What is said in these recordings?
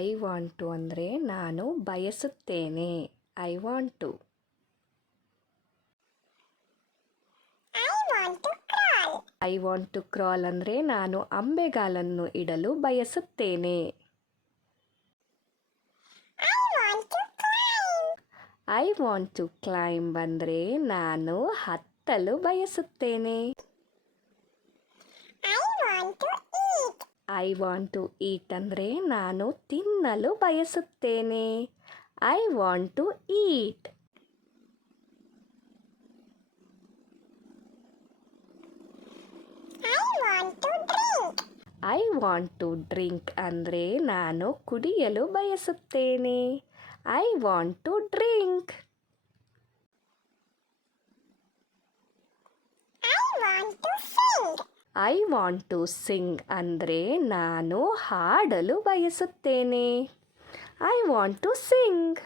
I want to ಅಂದರೆ ನಾನು ಬಯಸುತ್ತೇನೆ. I want to. I want to crawl ಅಂದರೆ ನಾನು ಅಂಬೆಗಾಲನ್ನು ಇಡಲು ಬಯಸುತ್ತೇನೆ. ಐ ವಾಂಟ್ ಟು ಕ್ಲೈಂಬ್ ಅಂದರೆ ನಾನು ಹತ್ತಲು ಬಯಸುತ್ತೇನೆ. ಐ ವಾಂಟ್ ಟು ಈಟ್ ಅಂದರೆ ನಾನು ತಿನ್ನಲು ಬಯಸುತ್ತೇನೆ. I want to eat. I want to drink ಅಂದರೆ ನಾನು ಕುಡಿಯಲು ಬಯಸುತ್ತೇನೆ. I want to drink. I want to sing ಅಂದರೆ ನಾನು ಹಾಡಲು ಬಯಸುತ್ತೇನೆ. I want to sing.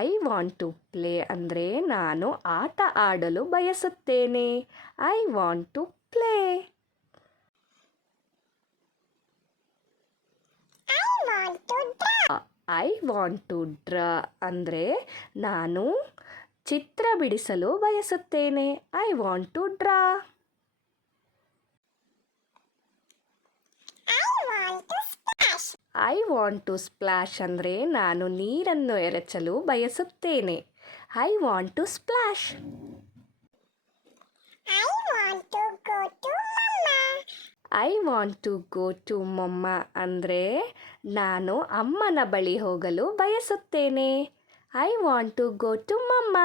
I want to play ಅಂದರೆ ನಾನು ಆಟ ಆಡಲು ಬಯಸುತ್ತೇನೆ. I want to play. I want to draw ಅಂದರೆ ನಾನು ಚಿತ್ರ ಬಿಡಿಸಲು ಬಯಸುತ್ತೇನೆ. I want to draw. I want to splash ಅಂದರೆ ನಾನು ನೀರನ್ನು ಎರಚಲು ಬಯಸುತ್ತೇನೆ. I want to splash. I want to go to mumma ಅಂದರೆ ನಾನು ಅಮ್ಮನ ಬಳಿ ಹೋಗಲು ಬಯಸುತ್ತೇನೆ. I want to go to mumma.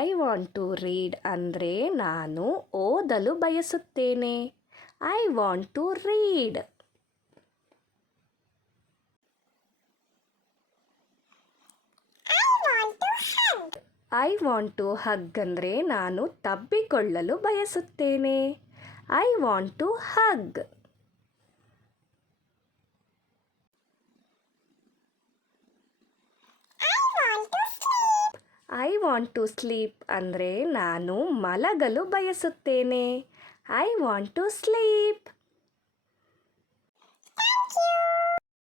I want to read ಅಂದರೆ ನಾನು ಓದಲು ಬಯಸುತ್ತೇನೆ. I want to read. I want to hug ಅಂದರೆ ನಾನು ತಬ್ಬಿಕೊಳ್ಳಲು ಬಯಸುತ್ತೇನೆ. I want to hug. I want to sleep ಅಂದರೆ ನಾನು ಮಲಗಲು ಬಯಸುತ್ತೇನೆ. I want to sleep.